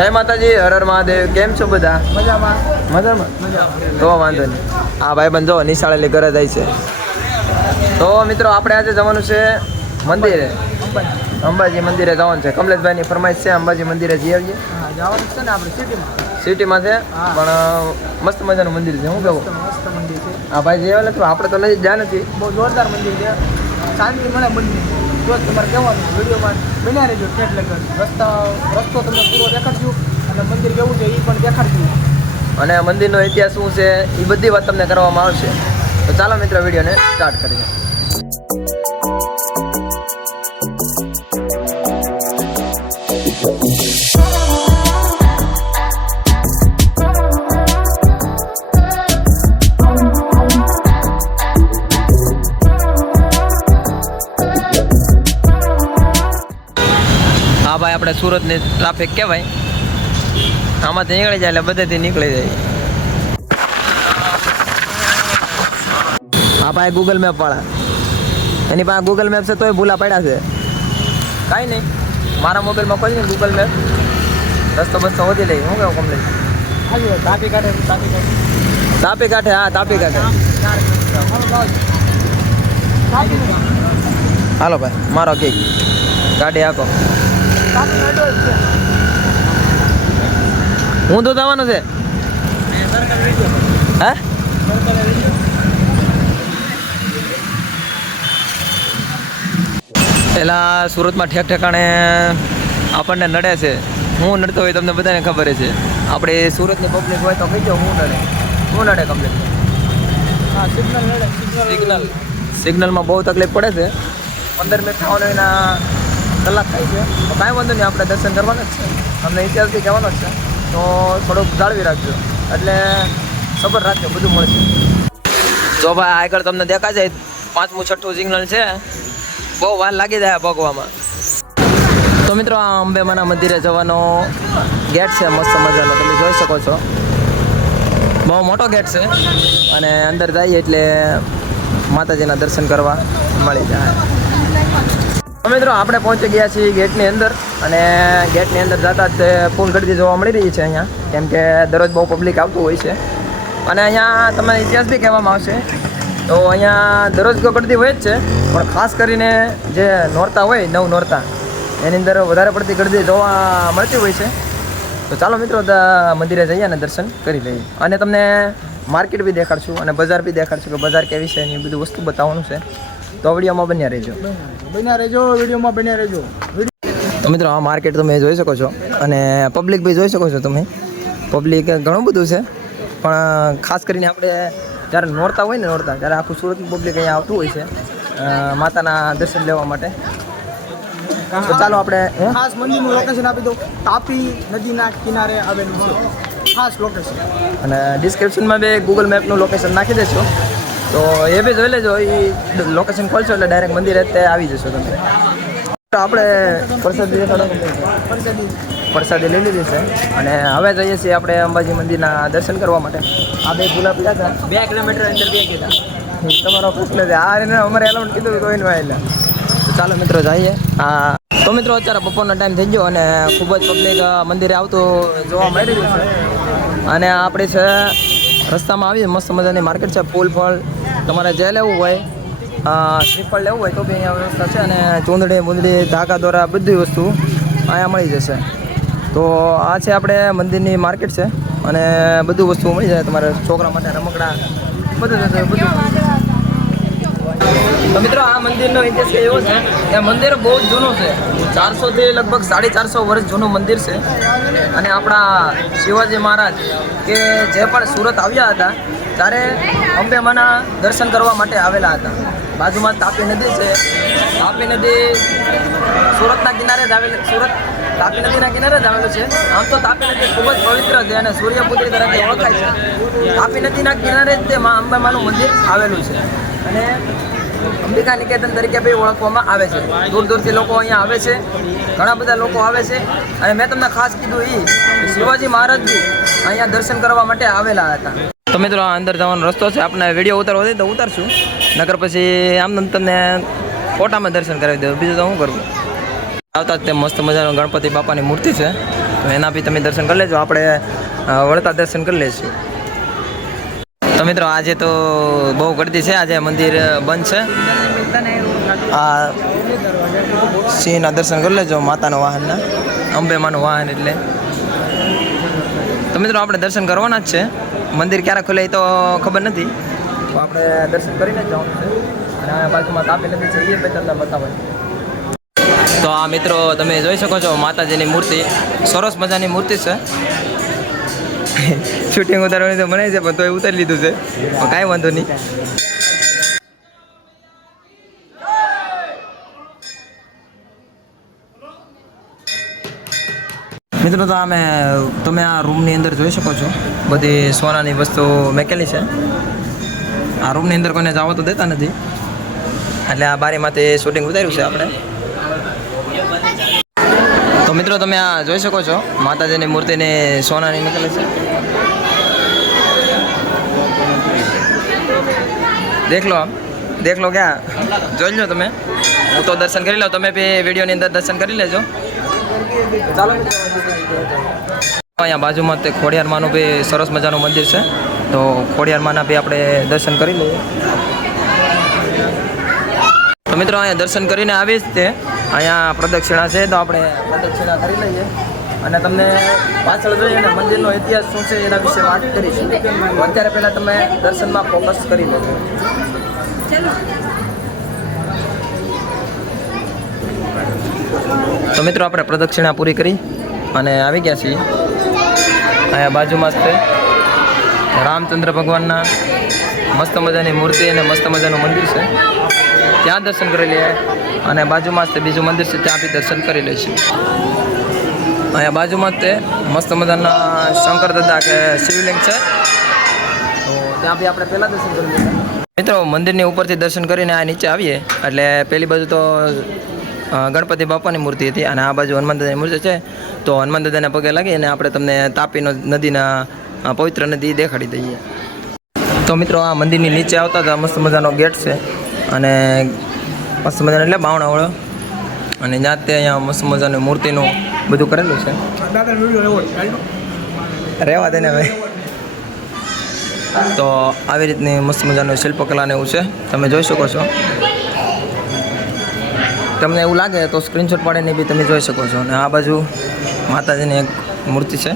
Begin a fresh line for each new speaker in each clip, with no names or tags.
જય માતાજી હર હર મહાદેવ. કેમ છો બધા?
મજામાં.
મજામાં? તો વાંધો નહીં. આ ભાઈ બંધો નિશાળેલી ઘરે જાય છે. તો મિત્રો આપણે આજે જવાનું છે મંદિરે. અંબાજી. મંદિરે જવાનું છે. કમલેશભાઈની ફરમાઈશ છે અંબાજી મંદિરે જઈ આવીએ.
જવાનું છે ને આપણે સિટીમાં.
સિટીમાં છે? પણ મસ્ત મજાનું મંદિર છે. હું કહું
મસ્ત મંદિર છે.
હા ભાઈ જઈ આવે તો આપણે તો નથી જ્યાં નથી.
બહુ જોરદાર મંદિર છે. શાંતિ મળે મંદિર જો તમારે કહેવાનું વિડીયોમાં બન્યા રહેજો ઠેઠ લગન રસ્તા રસ્તો તમને પૂરો દેખાડશું અને મંદિર કેવું છે એ પણ દેખાડશું
અને મંદિરનો ઇતિહાસ શું છે, એ બધી વાત તમને કરવામાં આવશે. તો ચાલો મિત્રો, વિડીયોને સ્ટાર્ટ કરીએ. હા ભાઈ, આપણે સુરતની ટ્રાફિક કહેવાય. આમાંથી નીકળી જાય એટલે બધેથી નીકળી જાય. હા ભાઈ ગૂગલ મેપ વાળા. એની પાસે ગૂગલ મેપ છે તોય ભૂલા પડ્યા છે. કાંઈ નહીં. મારા મોબાઈલમાં કોઈ નહીં ગૂગલ મેપ રસ્તો બસ્તો વધી લઈ. હું કેવું કમ્પ્લેટ
તાપી કાઢે તાપી કાઢે
તાપી કાંઠે, હા, તાપી કાંઠે.
હાલો ભાઈ.
મારો કેક ગાડી
છે.
હું તો જવાનું છે. હે? પેલા સુરતમાં ઠેક ઠેકાણે આપણને નડે છે. હું નડતો હોય તમને બધાને ખબર છે. આપણે સુરતની પબ્લિક હોય તો કહીજો હું નડે. હું નડે કમ્પ્લેટ
હા સિગ્નલ નડે સિગ્નલ
સિગ્નલ સિગ્નલમાં બહુ તકલીફ પડે છે. પંદર મિનિટ થવાનું એના કલાક થાય છે. તો કાંઈ વાંધો નહીં, આપણે દર્શન કરવાના જ છે. અમને ઇતિહાસથી કહેવાનો જ છે. તો થોડુંક જાળવી રાખજો. એટલે સબર રાખજો, બધું મળશે. જો ભાઈ, આગળ તમને દેખાય જાય પાંચમું, છઠ્ઠું સિગ્નલ છે. બહુ વાર લાગી જાય ભોગવામાં. તો મિત્રો, આ અંબેમાના મંદિરે જવાનો ગેટ છે, મસ્ત મજાનો. તમે જોઈ શકો છો. બહુ મોટો ગેટ છે. અને અંદર જઈએ એટલે માતાજીના દર્શન કરવા મળી જાય. મિત્રો, આપણે પહોંચી ગયા છીએ ગેટની અંદર અને ગેટની અંદર જતા જ ફૂલ ગળદી જોવા મળી રહી છે અહીંયા, કેમ કે દરરોજ બહુ પબ્લિક આવતું હોય છે. અને અહીંયા તમને ઇતિહાસ બી કહેવામાં આવશે. તો અહીંયા દરરોજ તો ગળદી હોય જ છે, પણ ખાસ કરીને જે નોરતા હોય, નવ નોરતા, એની અંદર વધારે પડતી ગળદી જોવા મળતી હોય છે. તો ચાલો મિત્રો મંદિરે જઈએ અને દર્શન કરી લઈએ. અને તમને માર્કેટ બી દેખાડશું અને બજાર બી દેખાડશું કે બજાર કેવી છે એની બધું વસ્તુ બતાવવાનું છે. તો વિડીયોમાં બન્યા રહેજો.
બન્યા રહેજો વિડીયોમાં બન્યા રહેજો.
તો મિત્રો આ માર્કેટ તમે જોઈ શકો છો અને પબ્લિક બી જોઈ શકો છો તમે. પબ્લિક ઘણું બધું છે. પણ ખાસ કરીને આપણે જ્યારે નોરતા હોય ને નોરતા ત્યારે આખું સુરતનું પબ્લિક અહીંયા આવતું હોય છે માતાના દર્શન લેવા માટે. તો ચાલો આપણે?
ખાસ મંદિરનું લોકેશન આપી દઉં. તાપી નદીના કિનારે આવેલું છે. ખાસ લોકેશન
અને ડિસ્ક્રિપ્શનમાં બે ગૂગલ મેપનું લોકેશન નાખી દેશો તો એ બી જોઈ લેજો એ લોકેશન ખોલશો એટલે ડાયરેક્ટ મંદિરે તે આવી જશો તમે. તો આપણે પ્રસાદી
પ્રસાદી
લઈ લીધી છે. અને હવે જઈએ છીએ આપણે અંબાજી મંદિરના દર્શન કરવા માટે. આ બે ગુલાબ પીડા હતા
બે કિલોમીટર અંદર બે કીધા.
તમારો પ્રશ્ન છે. આ એને અમારે એલાઉન્ટ કીધું કોઈ નહીં એટલે તો ચાલો મિત્રો જઈએ. આ તો મિત્રો અત્યારે બપોરનો ટાઈમ થઈ ગયો અને ખૂબ જ પબ્લિક મંદિરે આવતું જોવા મળી રહ્યું છે. અને આપણે છે રસ્તામાં આવી મસ્ત મજાની માર્કેટ છે ફૂલ. ફળ તમારે જે લેવું હોય શ્રીફળ લેવું હોય, તો બી અહીંયા વ્યવસ્થા છે અને ચૂંદડી, બુંદડી, ધાગા, દોરા, બધી વસ્તુ અહીંયા મળી જશે. તો આ છે આપણે મંદિરની માર્કેટ છે અને બધું વસ્તુ મળી જાય તમારે છોકરા માટે, રમકડા, બધું બધું તો મિત્રો, આ મંદિરનો ઇતિહાસ એવો છે કે મંદિર બહુ જૂનું છે. ચારસોથી લગભગ સાડી ચારસો વર્ષ જૂનું મંદિર છે. અને આપણા શિવાજી મહારાજ કે જે પણ સુરત આવ્યા હતા, ત્યારે અંબે માના દર્શન કરવા માટે આવેલા હતા. બાજુમાં તાપી નદી છે. તાપી નદી સુરતના કિનારે જ આવેલી, સુરત તાપી નદીના કિનારે જ આવેલું છે. આમ તો તાપી નદી ખૂબ જ પવિત્ર છે અને સૂર્યપુત્રી તરીકે ઓળખાય છે. તાપી નદીના કિનારે જ તે મા અંબામાનું મંદિર આવેલું છે. અને અંબિકા નિકેતન તરીકે બી ઓળખવામાં આવે છે. દૂર દૂરથી લોકો અહીંયા આવે છે. ઘણા બધા લોકો આવે છે. અને મેં તમને ખાસ કીધું એ શિવાજી મહારાજ અહીંયા દર્શન કરવા માટે આવેલા હતા. તો મિત્રો, આ અંદર જવાનો રસ્તો છે. આપણે વીડિયો ઉતારવો હોય તો ઉતારશું. નકર પછી આમ તમને ફોટામાં દર્શન કરાવી દઉં બીજું તો શું કરવું આવતા જ તે મસ્ત મજાનો ગણપતિ બાપાની મૂર્તિ છે. એના બી તમે દર્શન કરી લેજો. આપણે વળતા દર્શન કરી લઈશું. તો મિત્રો આજે તો બહુ ગરદી છે. આજે મંદિર બંધ છે. આ સિંહના દર્શન કરી લેજો માતાના વાહનના. અંબેમાનું વાહન એટલે. તો મિત્રો આપણે દર્શન કરવાના જ છે. મંદિર ક્યારે ખુલે તો ખબર નથી. તો આપણે દર્શન કરીને જ જવાનું છે. અને બાજુમાં તાપી નદી છે. એ તમને બતાવે તો આ મિત્રો તમે જોઈ શકો છો માતાજીની મૂર્તિ. સરસ મજાની મૂર્તિ છે. શૂટિંગ ઉતારવાની તો મને છે, પણ એ ઉતારી લીધું છે. કાંઈ વાંધો નહીં. મિત્રો, તો અમે તમે આ રૂમની અંદર જોઈ શકો છો. બધી સોનાની વસ્તુ મેકેલી છે. આ રૂમની અંદર કોઈને જવા તો દેતા નથી. એટલે આ બારીમાંથી શૂટિંગ ઉતાર્યું છે આપણે. તો મિત્રો, તમે આ જોઈ શકો છો. માતાજીની મૂર્તિને સોનાની નીકળે છે. દેખ લો દેખ લો ક્યાં. જોઈ લો તમે. હું તો દર્શન કરી લઉં. તમે બી વિડીયોની અંદર દર્શન કરી લેજો. ચાલો અહીંયા બાજુમાં તે ખોડિયારમાંનું બી સરસ મજાનું મંદિર છે. તો ખોડિયારમાંના બી આપણે દર્શન કરી લઈએ. તો મિત્રો, અહીંયા દર્શન કરીને આવી જ તે અહીંયા પ્રદક્ષિણા છે, તો આપણે પ્રદક્ષિણા કરી લઈએ. અને તમને પાછળ જોઈએ ને, મંદિરનો ઇતિહાસ શું છે એના વિશે વાત કરીશું. અત્યારે પહેલાં તમે દર્શનમાં ફોકસ કરી લેજો તો મિત્રો, આપણે પ્રદક્ષિણા પૂરી કરી અને આવી ગયા છીએ. અહીંયા બાજુમાં જ રામચંદ્ર ભગવાનના મસ્ત મજાની મૂર્તિ અને મસ્ત મજાનું મંદિર છે. ત્યાં દર્શન કરી લઈએ. અને બાજુમાં તે બીજું મંદિર છે, ત્યાં બી દર્શન કરી લઈશું. અહીંયા બાજુમાં તે મસ્ત મજાના શંકર દાદા કે શિવલિંગ છે. તો ત્યાં બી આપણે પહેલાં દર્શન કરી લઈએ. મિત્રો, મંદિરની ઉપરથી દર્શન કરીને આ નીચે આવીએ. એટલે પેલી બાજુ તો ગણપતિ બાપાની મૂર્તિ હતી અને આ બાજુ હનુમાન દાદાની મૂર્તિ છે. તો હનુમાન દાદાના પગે લાગી અને આપણે તમને તાપીનો નદીના પવિત્ર નદી દેખાડી દઈએ. તો મિત્રો, આ મંદિરની નીચે આવતા હતા મસ્ત મજાનો ગેટ છે. અને મસ્ત મજાનો એટલે બાવણાવાળો. અને ત્યાં અહીંયા મસ્ત મજાની મૂર્તિનું બધું કરેલું છે. રહેવા દેને હવે. તો આવી રીતની મસ્ત મજાનું શિલ્પકલા ને એવું છે. તમે જોઈ શકો છો. તમને એવું લાગે તો સ્ક્રીનશોટ પાડીને બી તમે જોઈ શકો છો. અને આ બાજુ માતાજીની એક મૂર્તિ છે.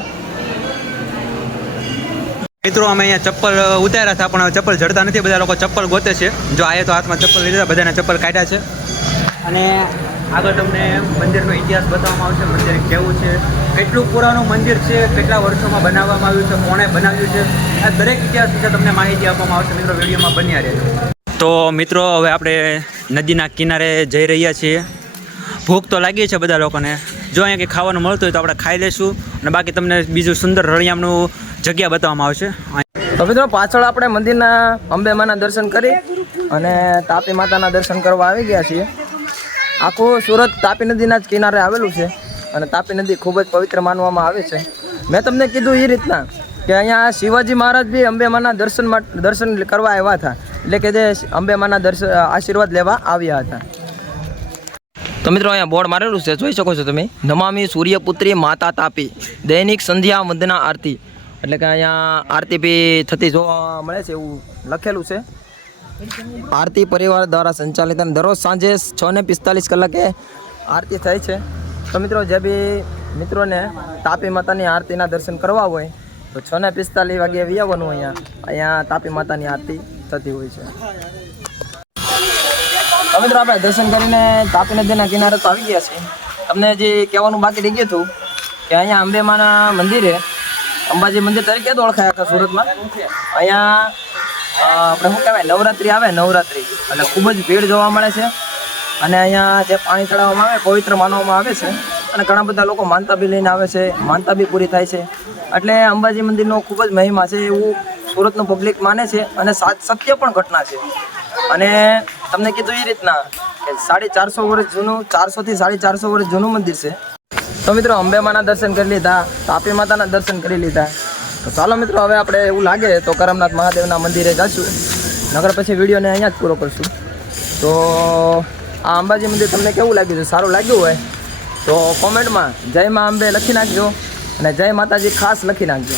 મિત્રો, અમે અહીંયા ચપ્પલ ઉતાર્યા હતા પણ ચપ્પલ જડતા નથી. બધા લોકો ચપ્પલ ગોતે છે. જો આયે તો હાથમાં ચપ્પલ લીધા, બધાને ચપ્પલ કાઢ્યા છે. અને આગળ તમને મંદિરનો ઇતિહાસ બતાવવામાં આવશે. મંદિર કેવું છે, કેટલું પુરાણું મંદિર છે, કેટલા વર્ષોમાં બનાવવામાં આવ્યું છે, કોણે બનાવ્યું છે. આ દરેક ઇતિહાસ વિશે તમને માહિતી આપવામાં આવશે. મિત્રો, વિડીયોમાં બન્યા રહેજો. તો મિત્રો, હવે આપણે નદીના કિનારે જઈ રહ્યા છીએ. ભૂખ તો લાગી છે બધા લોકોને. જો અહીંયા કંઈ ખાવાનું મળતું હોય તો આપણે ખાઈ લઈશું. અને બાકી તમને બીજું સુંદર રળિયામનું જગ્યા બતાવવામાં આવશે.
તો મિત્રો પાછળ આપણે મંદિરના અંબે માના દર્શન કરી અને તાપી માતાના દર્શન કરવા આવી ગયા છીએ. આખું સુરત તાપી નદીના જ કિનારે આવેલું છે અને તાપી નદી ખૂબ જ પવિત્ર માનવામાં આવે છે. મેં તમને કીધું એ રીતના કે અહીંયા શિવાજી મહારાજ બી અંબે માના દર્શન દર્શન કરવા આવ્યા હતા. એટલે કે જે અંબે માના દર્શન આશીર્વાદ લેવા આવ્યા હતા. તો મિત્રો અહીંયા બોર્ડ મારેલું છે, જોઈ શકો છો તમે. નમામી સૂર્યપુત્રી માતા તાપી. દૈનિક સંધ્યા વંદના આરતી. એટલે કે અહીંયા આરતી બી થતી જોવા મળે છે એવું લખેલું છે. આરતી પરિવાર દ્વારા સંચાલિત અને દરરોજ સાંજે છ ને પિસ્તાલીસ કલાકે આરતી થાય છે. તો મિત્રો જે બી મિત્રોને તાપી માતાની આરતીના દર્શન કરવા હોય, તો છ ને પિસ્તાલીસ વાગે આવી આવવાનું અહીંયા. અહીંયા તાપી માતાની આરતી થતી હોય છે. તો આપણે દર્શન કરીને તાપી નદીના કિનારે તો આવી ગયા છે તમને જે કહેવાનું બાકી રહી ગયું હતું કે અહીંયા અંબેમાના મંદિરે, અંબાજી મંદિર તરીકે જ ઓળખાય આખા સુરતમાં. અહીંયા આપણે શું કહેવાય, નવરાત્રિ આવે, નવરાત્રિ. એટલે ખૂબ જ ભીડ જોવા મળે છે. અને અહીંયા જે પાણી ચડાવવામાં આવે, પવિત્ર માનવામાં આવે છે. અને ઘણા બધા લોકો માનતા બી લઈને આવે છે, માનતા બી પૂરી થાય છે. એટલે અંબાજી મંદિરનો ખૂબ જ મહિમા છે, એવું સુરતનું પબ્લિક માને છે. અને સત્ય પણ ઘટના છે. અને તમને કીધું એ રીતના કે સાડી ચારસો વર્ષ જૂનું, ચારસોથી સાડી ચારસો વર્ષ જૂનું મંદિર છે. તો મિત્રો અંબે માના દર્શન કરી લીધા, તાપી માતાના દર્શન કરી લીધા. તો ચાલો મિત્રો, હવે આપણે એવું લાગે તો કરમનાથ મહાદેવના મંદિરે જશું. નગર પછી વિડીયોને અહીંયા જ પૂરો કરશું. તો આ અંબાજી મંદિર તમને કેવું લાગ્યું છે? સારું લાગ્યું હોય તો કોમેન્ટમાં જય મા અંબે લખી નાખજો અને જય માતાજી ખાસ લખી નાખજો.